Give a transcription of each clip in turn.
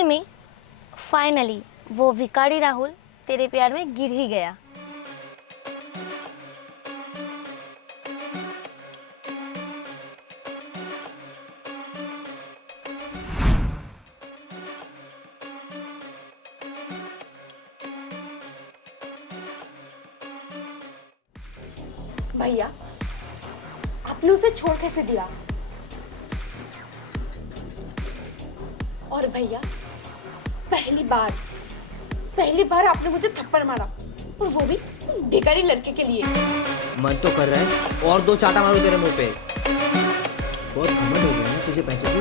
मिमी, फाइनली वो भिखारी राहुल तेरे प्यार में गिर ही गया। भैया, आपने उसे छोड़ कैसे दिया? और भैया, पहली बार आपने मुझे थप्पड़ मारा, और वो भी उस भिखारी लड़के के लिए। मन तो कर रहा है और दो चाटा मारूं तेरे मुंह पे। बहुत घमंड हो गया ना तुझे पैसे की।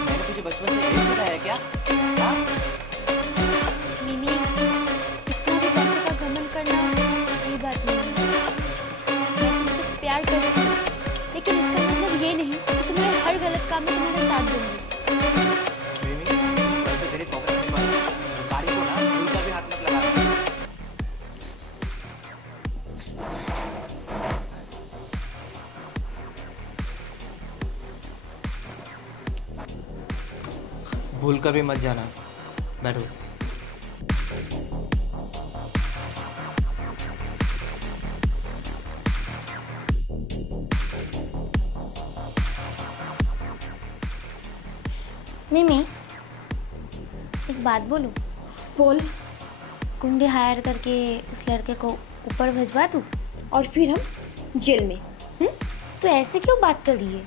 मैंने तुझे बचपन से यही सिखाया क्या? हाँ? मिमी, इतना भी पैसे का घमंड करना सही बात नहीं है। मैं तुमसे प्यार करती हूँ, लेकिन इसका मतलब ये नहीं कि तुम्हारे हर गलत काम में तुम्हारा साथ दूंगी। वैसे तेरी पॉकेट में मार, गाड़ी को ना भूल कर भी हाथ मत लगा। भूल कर भी मत जाना। बैठो। मिमी, एक बात बोलूं? बोल। गुंडे हायर करके उस लड़के को ऊपर भिजवा दूं? और फिर हम जेल में। तू ऐसे क्यों बात कर रही है?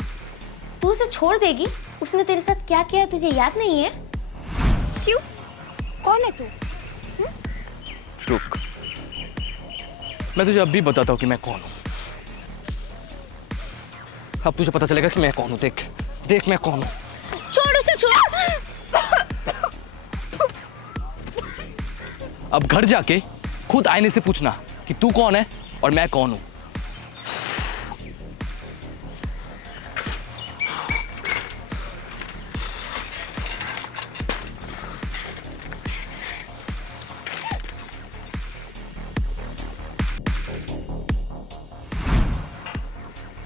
तू उसे छोड़ देगी? उसने तेरे साथ क्या किया तुझे याद नहीं है? क्यों? कौन है तू? रुक, मैं तुझे अब भी बताता हूँ कि मैं कौन हूँ। अब तुझे पता चलेगा कि मैं कौन हूँ। देख देख मैं कौन हूँ। छोड़ उसे, छोड़। अब घर जाके खुद आईने से पूछना कि तू कौन है और मैं कौन हूँ।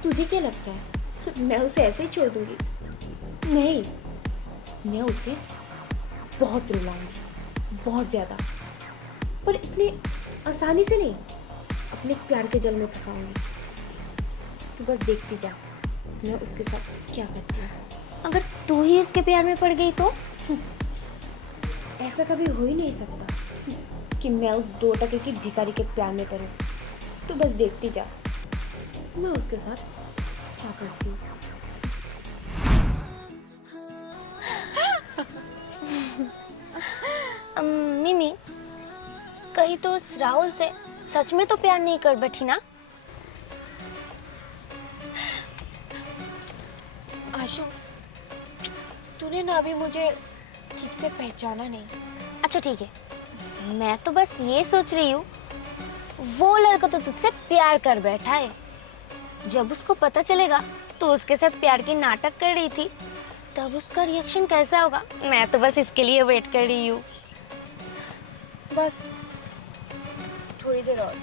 तुझे क्या लगता है मैं उसे ऐसे ही छोड़ दूंगी? नहीं, मैं उसे बहुत रुलाऊंगी, बहुत ज्यादा, पर इतनी आसानी से नहीं। अपने प्यार के जल में फंसाऊंगी। तू बस देखती जा मैं उसके साथ क्या करती हूँ। अगर तू ही उसके प्यार में पड़ गई तो? ऐसा कभी हो ही नहीं सकता कि मैं उस 2 टके की भिखारी के प्यार में पड़ूं। तू बस देखती जा मैं उसके साथ क्या करती हूँ। मिमी, कहीं तो उस राहुल से सच में तो प्यार नहीं कर बैठी ना? आशु, तूने ना अभी मुझे ठीक से पहचाना नहीं। अच्छा ठीक है, मैं तो बस ये सोच रही हूँ, वो लड़का तो तुझसे प्यार कर बैठा है। जब उसको पता चलेगा तो उसके साथ प्यार की नाटक कर रही थी, तब उसका रिएक्शन कैसा होगा? मैं तो बस इसके लिए वेट कर रही हूँ। बस थोड़ी देर और,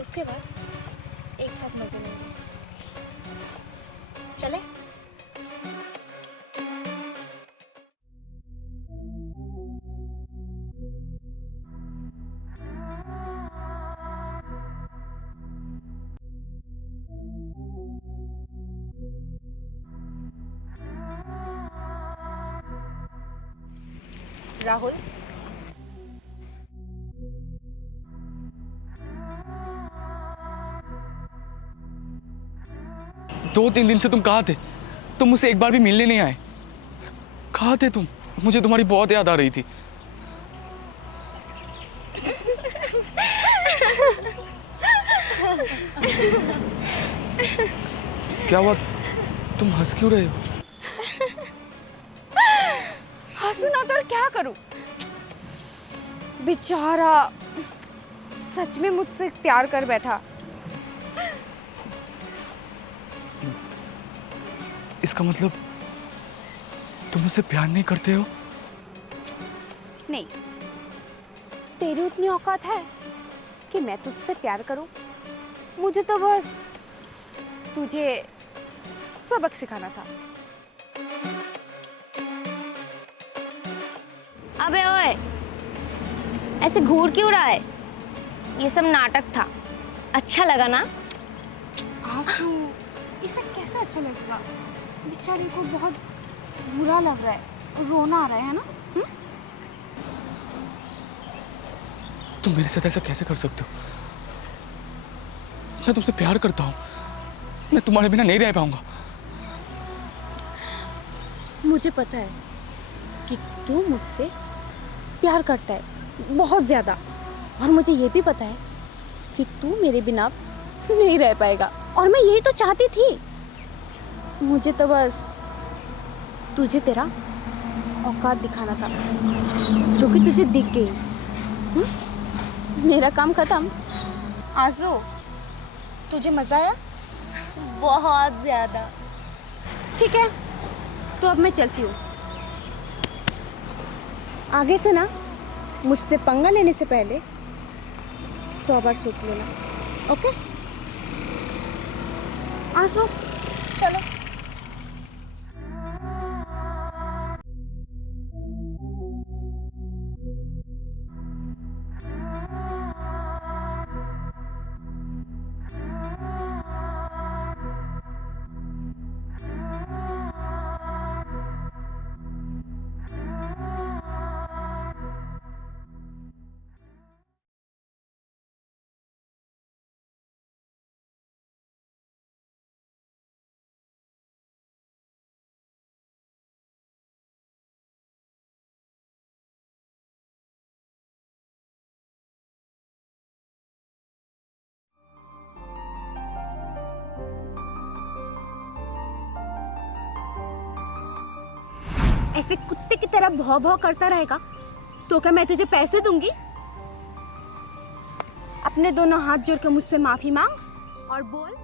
उसके बाद एक साथ मजे लेंगे। चले? राहुल, दो तीन दिन से तुम कहाँ थे? तुम मुझसे एक बार भी मिलने नहीं आए। कहाँ थे तुम? मुझे तुम्हारी बहुत याद आ रही थी। क्या हुआ? तुम हंस क्यों रहे हो? हंसू ना तो और क्या करूं? बेचारा सच में मुझसे प्यार कर बैठा। इसका मतलब तुम मुझसे प्यार नहीं करते हो? नहीं, तेरी उतनी औकात है कि मैं तुझसे प्यार करूं? मुझे तो बस तुझे सबक सिखाना था। अबे ओए, ऐसे घूर क्यों रहा है? ये सब नाटक था। अच्छा लगा ना? आंसू, ये सब कैसे अच्छा लगेगा? बेचारी को बहुत बुरा लग रहा है, रोना आ रहा है ना? तुम मेरे साथ ऐसा कैसे कर सकते हो? मैं तुमसे प्यार करता हूँ, मैं तुम्हारे बिना नहीं रह पाऊंगा। मुझे पता है कि तू मुझसे प्यार करता है, बहुत ज़्यादा। और मुझे ये भी पता है कि तू मेरे बिना नहीं रह पाएगा, और मैं यही तो चाहती थी। मुझे तो बस तुझे तेरा औकात दिखाना था, जो कि तुझे दिख गई। मेरा काम खत्म। आंसू, तुझे मज़ा आया? बहुत ज्यादा। ठीक है, तो अब मैं चलती हूँ। आगे से ना मुझसे पंगा लेने से पहले 100 बार सोच लेना, ओके? आंसू, चलो। ऐसे कुत्ते की तरह भौं भौं करता रहेगा तो क्या मैं तुझे पैसे दूंगी? अपने दोनों हाथ जोड़ के मुझसे माफी मांग और बोल।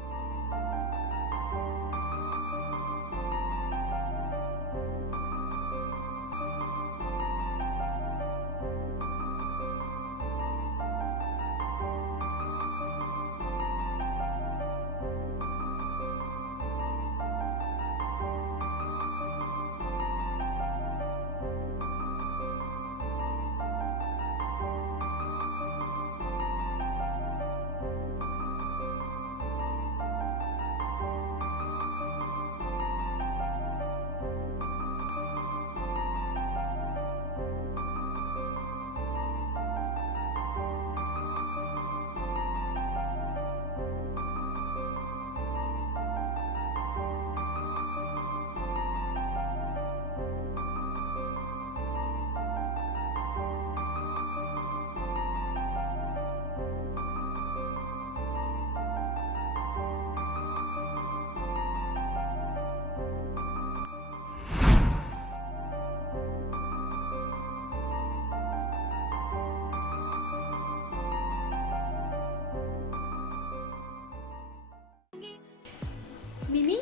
मिमी,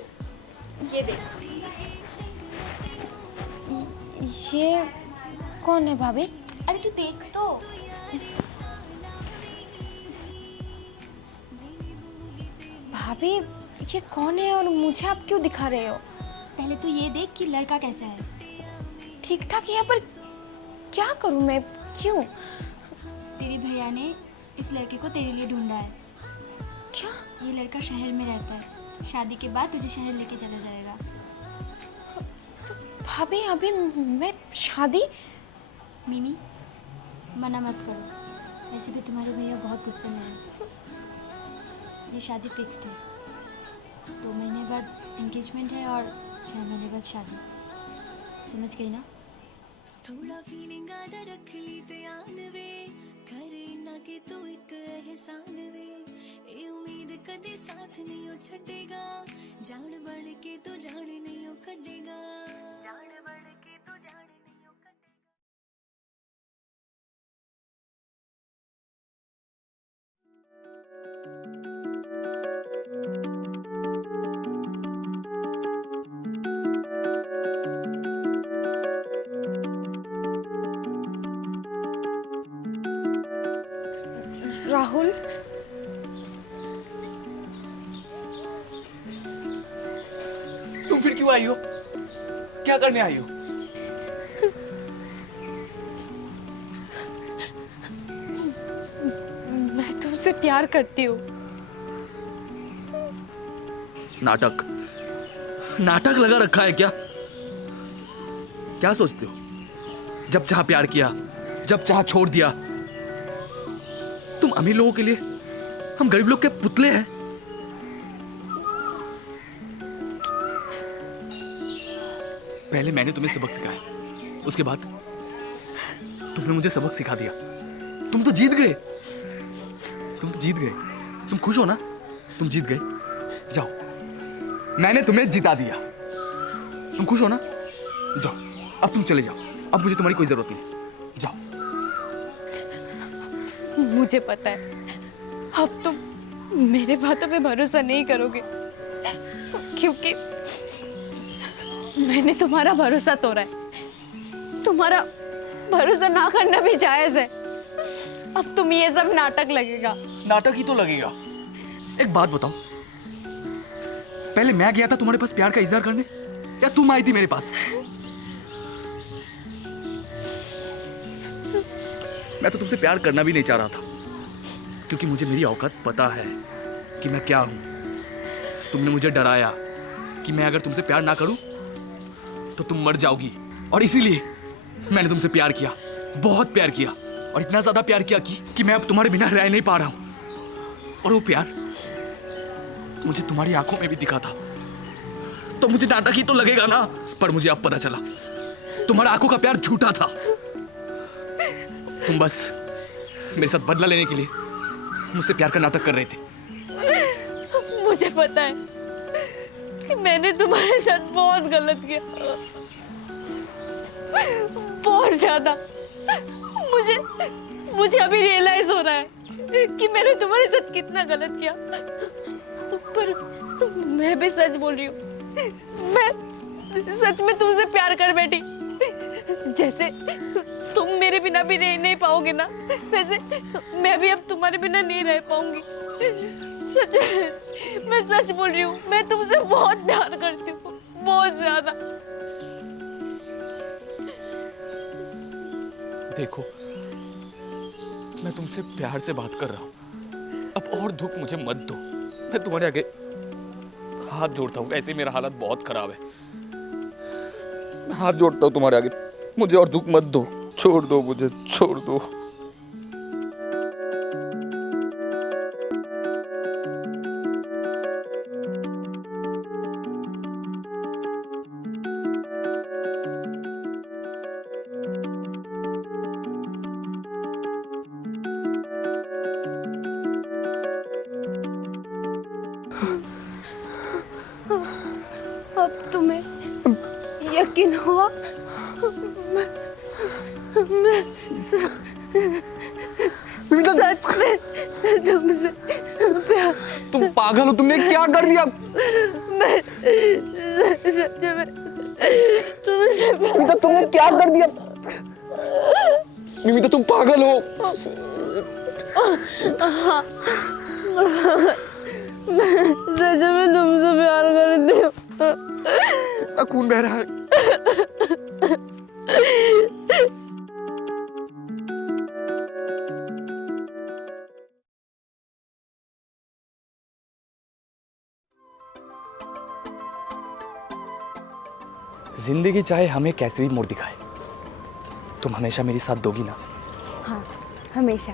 ये देख। ये कौन है भाभी? अरे तू देख तो। भाभी, ये कौन है और मुझे आप क्यों दिखा रहे हो? पहले तो ये देख कि लड़का कैसा है। ठीक ठाक है, पर क्या करूं मैं? क्यों? तेरे भैया ने इस लड़के को तेरे लिए ढूंढा है। क्या? ये लड़का शहर में रहता है, शादी के बाद तुझे शहर लेके चला जाएगा। भाभी, अभी मैं शादी? मिमी, मना मत करो, वैसे भी तुम्हारे भैया बहुत गुस्से में हैं। ये शादी फिक्स्ड है, 2 महीने बाद एंगेजमेंट है और 6 महीने बाद शादी। समझ गई ना? थोड़ा फीलिंग आदा रख ली ध्यान वे, करे ना कि तू एक एहसान वे, ए उम्मीद कदे साथ नहीं हो छड़ेगा, जान बढ़ के तू जान नहीं हो कटेगा, जान बढ़ के तू जान नहीं हो कटेगा। राहुल, फिर क्यों आई हो? क्या करने आई हो? मैं तुमसे प्यार करती हूँ। नाटक नाटक लगा रखा है क्या? क्या सोचते हो? जब चाह प्यार किया, जब चाह छोड़ दिया। तुम अमीर लोगों के लिए, हम गरीब लोग के पुतले हैं। पहले मैंने तुम्हें सबक सिखाया, उसके बाद तुमने मुझे सबक सिखा दिया। तुम तो जीत गए। तुम खुश हो ना? तुम जीत गए। जाओ, मैंने तुम्हें जिता दिया। तुम खुश हो ना? जाओ, अब तुम चले जाओ। अब मुझे तुम्हारी कोई जरूरत नहीं। जाओ। मुझे पता है अब तुम मेरे बातों पे भरोसा नहीं करोगे, क्योंकि मैंने तुम्हारा भरोसा तोड़ा है। तुम्हारा भरोसा ना करना भी जायज है। अब तुम ये सब नाटक लगेगा। नाटक ही तो लगेगा। एक बात बताओ, पहले मैं गया था तुम्हारे पास प्यार का इजहार करने, या तुम आई थी मेरे पास? मैं तो तुमसे प्यार करना भी नहीं चाह रहा था, क्योंकि मुझे मेरी औकात पता है कि मैं क्या हूं। तुमने मुझे डराया कि मैं अगर तुमसे प्यार ना करूं तो तुम मर जाओगी, और इसीलिए मैंने तुमसे प्यार किया, बहुत प्यार किया, और इतना ज्यादा प्यार किया कि मैं अब तुम्हारे बिना रह नहीं पा रहा हूं। और वो प्यार मुझे तुम्हारी आंखों में भी दिखा था। तो मुझे नाटक ही तो लगेगा ना। पर मुझे अब पता चला तुम्हारा आंखों का प्यार झूठा था। तुम बस मेरे साथ बदला लेने के लिए मुझसे प्यार का नाटक कर रहे थे। मुझे पता है कि मैंने तुम्हारे साथ बहुत गलत किया, बहुत ज्यादा। मुझे अभी रियलाइज हो रहा है कि मैंने तुम्हारे साथ कितना गलत किया। पर मैं भी सच बोल रही हूँ। मैं सच में तुमसे प्यार कर बैठी। जैसे तुम मेरे बिना भी रह नहीं पाओगे ना, वैसे मैं भी अब तुम्हारे बिना नहीं रह पाऊंगी। सच, मैं सच बोल रही हूँ। मैं तुमसे बहुत प्यार करती हूँ, बहुत ज्यादा। देखो, मैं तुमसे प्यार से बात कर रहा हूँ। अब और दुख मुझे मत दो। मैं तुम्हारे आगे हाथ जोड़ता हूँ। वैसे मेरा हालत बहुत खराब है। मैं हाथ जोड़ता हूँ तुम्हारे आगे, मुझे और दुख मत दो। छोड़ दो मुझे, छोड़ दो। अब तुम्हें यकीन हुआ? मैं सच में तुमसे प्यार। तुम पागल हो? तुमने क्या कर दिया? मैं सच में तुमसे मिमिता, तुमने क्या कर दिया? मिमिता, तुम पागल हो। मैं सच में तुमसे प्यार करती हूँ। खून बह रहा है। जिंदगी चाहे हमें कैसे भी मोड़ दिखाए, तुम हमेशा मेरे साथ दोगी ना? हाँ, हमेशा।